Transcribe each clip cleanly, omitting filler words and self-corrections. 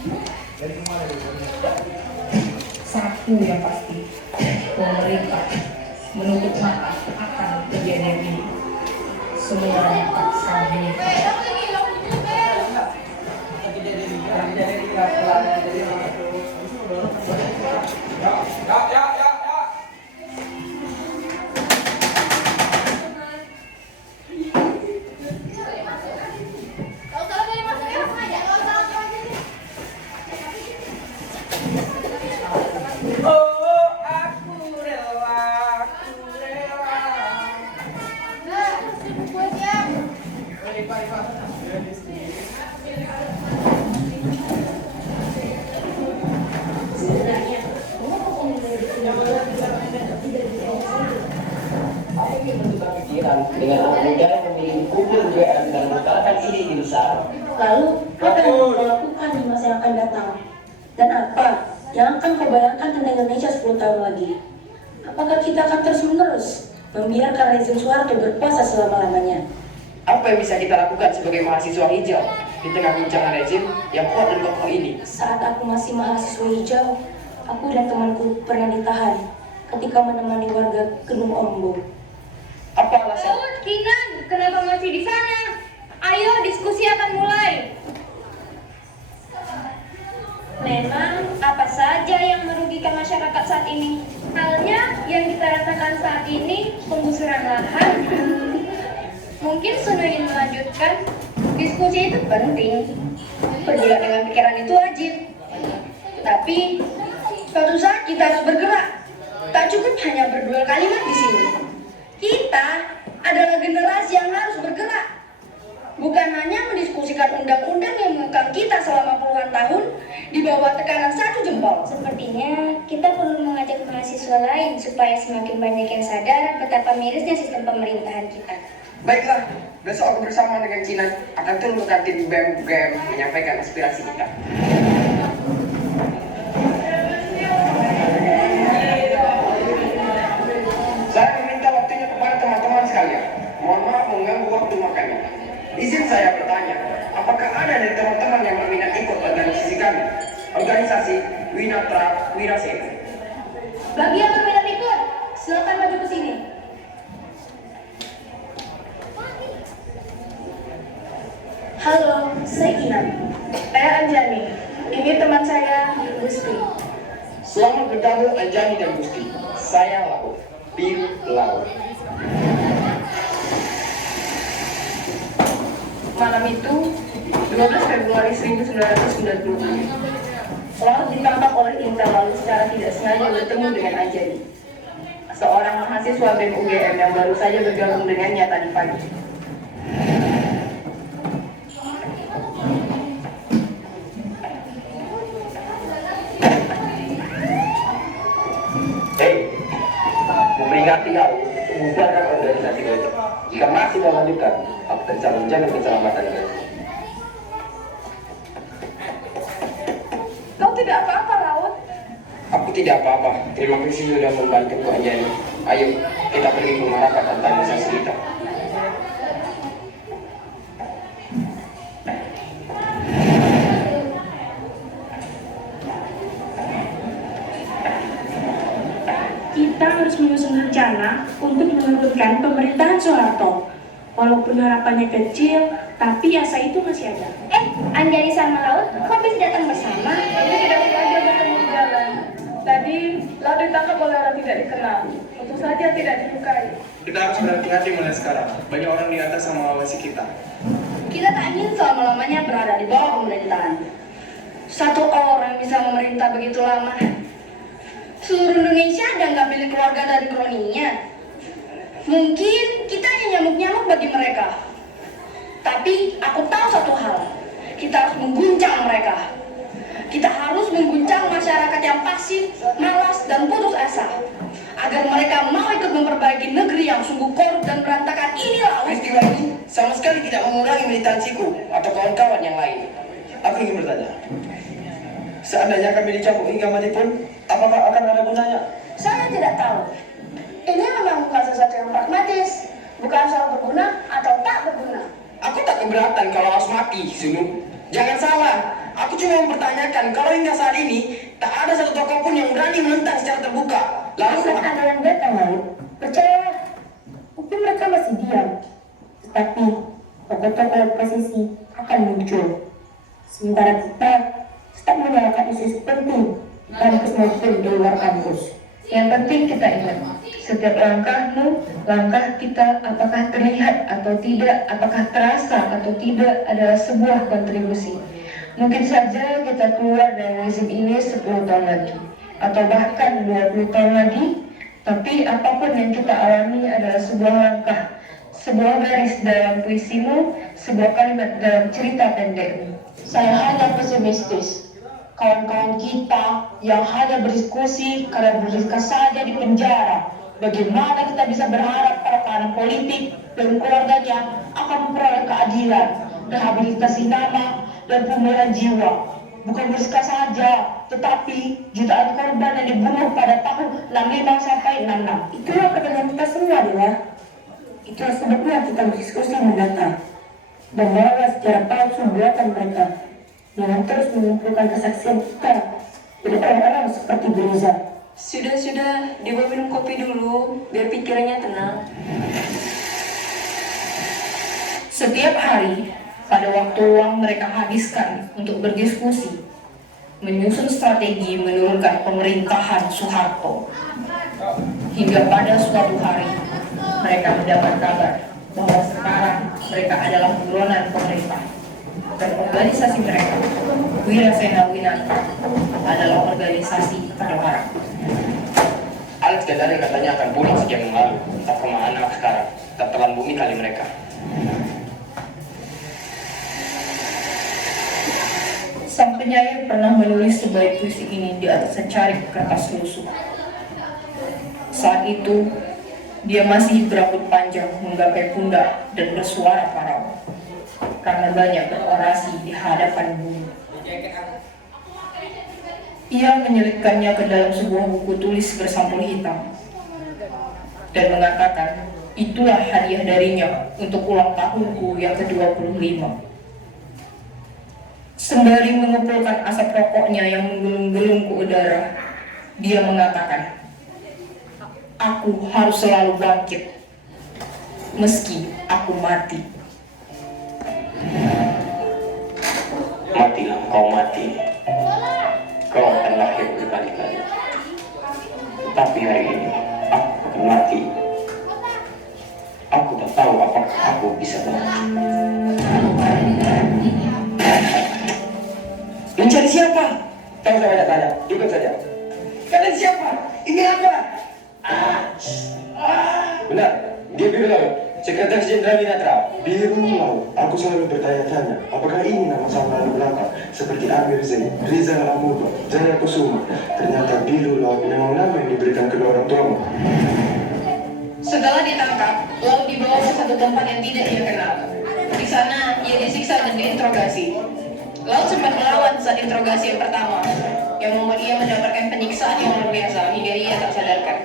Satu yang pasti, pemerintah menutup mata akan kejadian ini. Semua paksa menikah. Dengan anak muda yang memiliki kubur UGM dan mengutarakan ide-ide besar. Lalu, apa yang mau kau lakukan di masa yang akan datang? Dan apa yang akan kau bayangkan tentang Indonesia 10 tahun lagi? Apakah kita akan terus-menerus membiarkan rezim Soeharto berkuasa selama-lamanya? Apa yang bisa kita lakukan sebagai mahasiswa hijau di tengah guncangan rezim yang kuat dan kokoh ini? Saat aku masih mahasiswa hijau, aku dan temanku pernah ditahan ketika menemani warga Gunung Ombo. Apa alasan? Oh, Kinan, kenapa masih di sana? Ayo, diskusi akan mulai. Memang apa saja yang merugikan masyarakat saat ini? Halnya yang kita rasakan saat ini, penggusuran lahan. Mungkin Sunu ingin melanjutkan. Diskusi itu penting. Bergerak dengan pikiran itu wajib. Tapi suatu saat kita harus bergerak. Tak cukup hanya berdua kalimat di sini. Kita adalah generasi yang harus bergerak. Bukan hanya mendiskusikan undang-undang yang mengekang kita selama puluhan tahun di bawah tekanan satu jempol. Sepertinya kita perlu mengajak mahasiswa lain supaya semakin banyak yang sadar betapa mirisnya sistem pemerintahan kita. Baiklah, besok aku bersama dengan Kinan akan turun ke kantin BEM UGM menyampaikan aspirasi kita. Saya meminta waktunya kepada teman-teman sekalian. Mohon maaf mengganggu waktu makannya. Izin saya bertanya, apakah ada dari teman-teman yang berminat ikut organisasi kami? Organisasi Winatra Wirasena. Bagi yang berminat ikut, silakan maju ke sini. Halo, saya Kinan. Saya Anjani. Ini teman saya, Gusti. Selamat bergabung Anjani dan Gusti. Saya Lau, Biru Lau. Malam itu, 12 Februari 1997, Laut ditangkap oleh Intel lalu secara tidak sengaja bertemu dengan Anjani, seorang mahasiswa BEM UGM yang baru saja bergabung dengannya tadi pagi. Hei, memperingati kau, membubarkan organisasi kau. Jika masih melanjutkan, aku bisa menjamin keselamatan kau. Kau tidak apa-apa, Laut. Aku tidak apa-apa. Terima kasih sudah membantu Anjani. Ayo, kita pergi ke Marakat organisasi kita. Kita harus menyusun rencana untuk menentukan pemerintahan Soeharto. Walaupun harapannya kecil, tapi asa itu masih ada. Anjani sama Laut, kok bisa datang bersama? Ini tidak sengaja bertemu di jalan. Tadi, Laut ditangkap oleh orang tidak dikenal. Tentu saja tidak disukai. Kita harus berhati-hati mulai sekarang. Banyak orang di atas yang mengawasi kita. Kita tak ingin selama-lamanya berada di bawah pemerintahan. Satu orang bisa memerintah begitu lama. Seluruh Indonesia ada nggak milik keluarga dan kroninya. Mungkin kita hanya nyamuk-nyamuk bagi mereka. Tapi aku tahu satu hal. Kita harus mengguncang mereka. Kita harus mengguncang masyarakat yang pasif, malas, dan putus asa. Agar mereka mau ikut memperbaiki negeri yang sungguh korup dan berantakan ini. Peristiwa ini sama sekali tidak mengurangi militansiku atau kawan-kawan yang lain. Aku ingin bertanya, seandainya kami dicambuk hingga mati pun, apakah akan ada gunanya? Saya tidak tahu. Ini memang bukan sesuatu yang pragmatis. Bukan soal berguna atau tak berguna. Aku tak keberatan kalau harus mati, Sunu. Jangan salah, Aku cuma mempertanyakan, kalau hingga saat ini tak ada satu tokoh pun yang berani menentang secara terbuka. Lalu Saat ada yang datang lalu, percayalah, mungkin mereka masih diam. Tetapi tokoh-tokoh oposisi akan muncul. Sementara kita tetap menyalakan isu penting kampus maupun di luar kampus. Yang penting kita ingat, setiap langkahmu, langkah kita, apakah terlihat atau tidak, apakah terasa atau tidak, adalah sebuah kontribusi. Mungkin saja kita keluar dari rezim ini 10 tahun lagi, atau bahkan 20 tahun lagi, tapi apapun yang kita alami adalah sebuah langkah, sebuah garis dalam puisimu, sebuah kalimat dalam cerita pendekmu. Saya hanya pesimistis. Kawan-kawan kita yang hanya berdiskusi karena berdiskusi saja di penjara. Bagaimana kita bisa berharap para tahanan politik dan keluarganya akan memperoleh keadilan, rehabilitasi nama, dan pemulihan jiwa. Bukan bersikap saja, tetapi jutaan korban yang dibunuh pada tahun 65 sampai 66. Itulah pertanyaan kita semua, Dila. Itulah sebabnya kita berdiskusi mendatang dan melawan secara palsu buatan mereka dengan terus mengumpulkan kesaksian kita dari orang-orang seperti Beriza. Sudah, Dewa minum kopi dulu, biar pikirannya tenang. Setiap hari, pada waktu luang mereka habiskan untuk berdiskusi, menyusun strategi menurunkan pemerintahan Soeharto. Hingga pada suatu hari, mereka mendapat kabar bahwa sekarang mereka adalah buronan pemerintah. Dan organisasi mereka, Wirasena Winata, adalah organisasi terlarang. Alex dan Daniel katanya akan pulang sejak yang lalu. Entah kemana sekarang. Tertelan bumi kali mereka. Sang penyair pernah menulis sebaik puisi ini di atas secarik kertas lusuh. Saat itu, dia masih berambut panjang menggapai pundak dan bersuara parau karena banyak berorasi di hadapan bumi. Ia menyelipkannya ke dalam sebuah buku tulis bersampul hitam dan mengatakan, itulah hadiah darinya untuk ulang tahunku yang ke-25. Sembari mengepulkan asap rokoknya yang menggelung-gelung ke udara, dia mengatakan, aku harus selalu bangkit, meski aku mati. Matilah kau mati. Kau akan lahir berkali-kali. Tapi hari ini, aku akan mati. Aku tak tahu apakah aku bisa mati. Mencari siapa? Tahu saya banyak tanya, ikut saja. Kalian siapa? Ini apa? Benar, dia biru laut. Sekretaris Jenderal Winata. Biru laut. Aku selalu bertanya-tanya, apakah ini nama samaran belakang seperti Amir Zain, Rizal Amuba, Jaya Kusuma? Ternyata biru laut memang nama yang diberikan kedua orang tuamu. Setelah ditangkap, Laut dibawa ke satu tempat yang tidak ia kenal. Di sana, ia disiksa dan diinterogasi. Laut sempat melawan saat interogasi yang pertama, yang membuat ia mendapatkan penyiksaan yang luar biasa hingga ia tak sadarkan.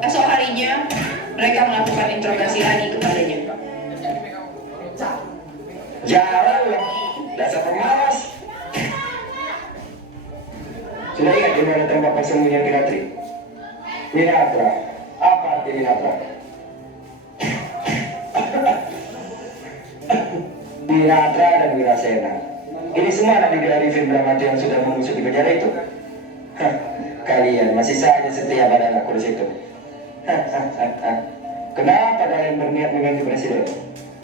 Esok harinya, mereka melakukan interogasi lagi kepadanya. Jalan loh, dasar pemalas. Sudah ingat di mana tempat persembunyian Wiratri? Winatra. Apa arti Winatra? Winatra dan Wirasena. Ini semua anak di Arifin Bramati yang sudah mengusut di penjara itu. Hah, kalian masih saja setia pada anak kurus itu. Kenapa kalian berniat mengganti presiden?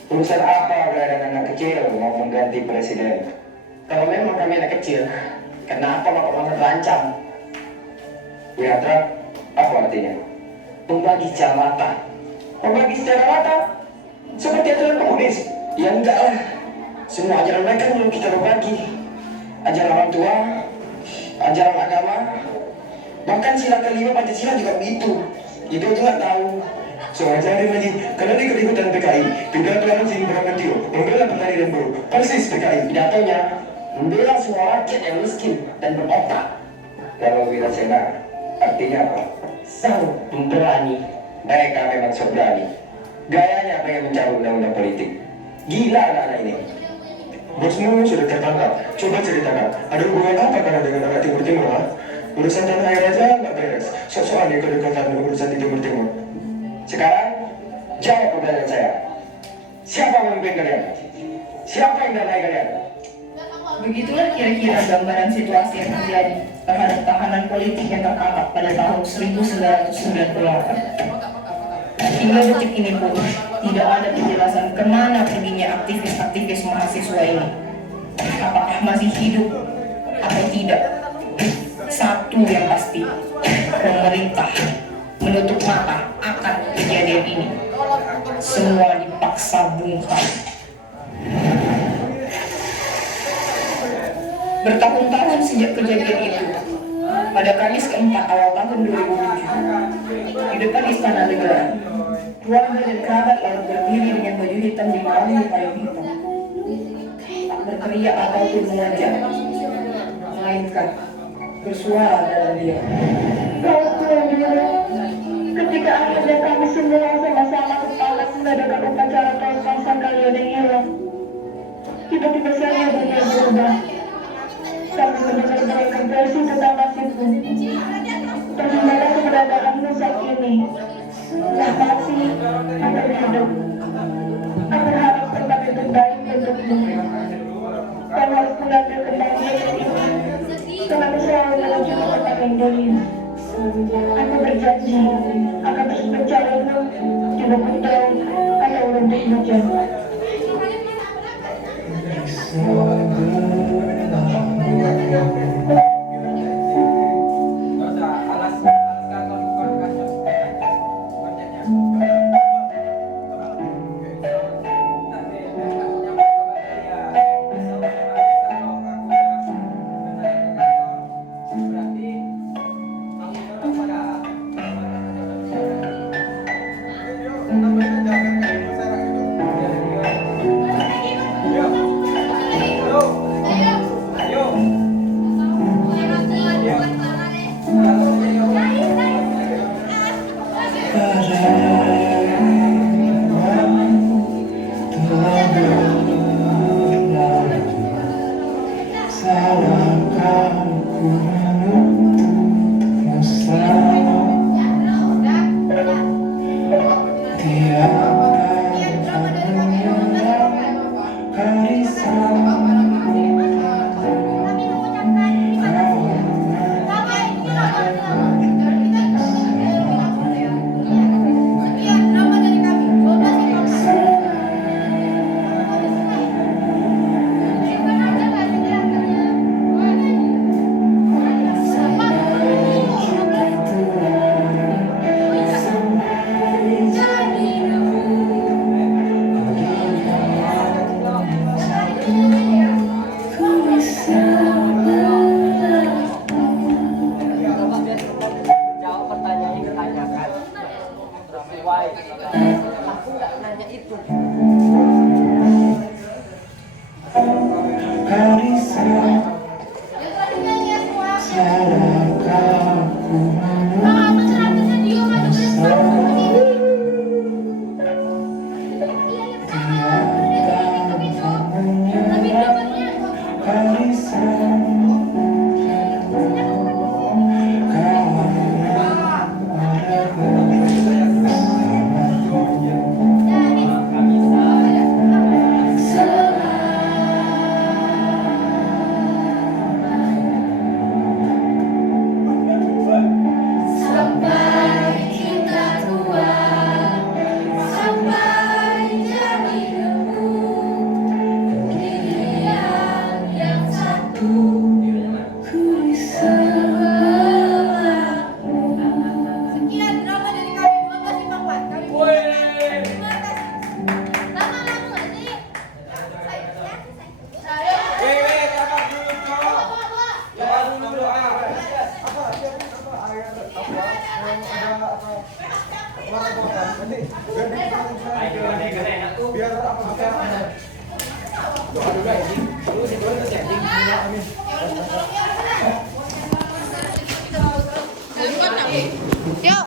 Urusan apa kalian anak kecil mau mengganti presiden? Kalau memang kami anak kecil, kenapa Bapak Bangsa terancam? Winatra, apa artinya? Membagi secara rata. Membagi secara rata? Seperti aturan komunis? Ya enggak lah. Semua ajaran mereka belum kita berbagi. Ajaran orang tua, ajaran agama, bahkan sila kelima Pancasila juga begitu. Itu nggak tahu. Soalnya saya lagi, karena ikut-ikutan PKI, pidato yang sini berangkat tio, membela petani dan buruh, persis PKI. Pidatonya membela semua rakyat yang miskin dan berotak. Kalau Wirasena, artinya apa? Sang pemberani. Mereka memang so berani. Gayanya pengen mencabut undang-undang politik. Gila anak-anak ini. Bosmu sudah tertangkap. Coba ceritakan, ada hubungan apa karena dengan anak Timur Timur, ha? Urusan tanah air aja nggak beres. Sok-sokan ikut-ikutan urusan di Timur Timur. Sekarang, jawab pertanyaan saya. Siapa pemimpin kalian? Siapa yang danai kalian? Begitulah kira-kira gambaran situasi yang terjadi terhadap tahanan politik yang tertangkap pada tahun 1998. Hingga detik ini pun tidak ada penjelasan kemana perginya aktivis-aktivis mahasiswa ini. Apakah masih hidup atau tidak? Satu yang pasti, pemerintah menutup mata akan kejadian ini. Semua dipaksa bungkam. Bertahun-tahun sejak kejadian itu, pada Kamis keempat awal tahun 2007, di depan Istana Negara, keluarga dan kerabat lalu berdiri dengan baju hitam di payung hitam, tak berteriak ataupun mengajak, melainkan bersuara dalam diam. Ketika akhirnya kami semua sama-sama kepala mengadakan upacara pelepasan kalian yang hilang, tiba-tiba saya dunia berubah. Kami mendengar beragam versi tentang nasibmu. Bagaimana keberadaanmu saat ini? Entah mati atau hidup. Aku berharap tempat itu baik untukmu. Kau harus mengambil kembali ini. Karena selalu menuju ke tempat yang dulu. Aku berjanji akan terus mencarimu di bukit daun atau runtuh hujan. Biar apa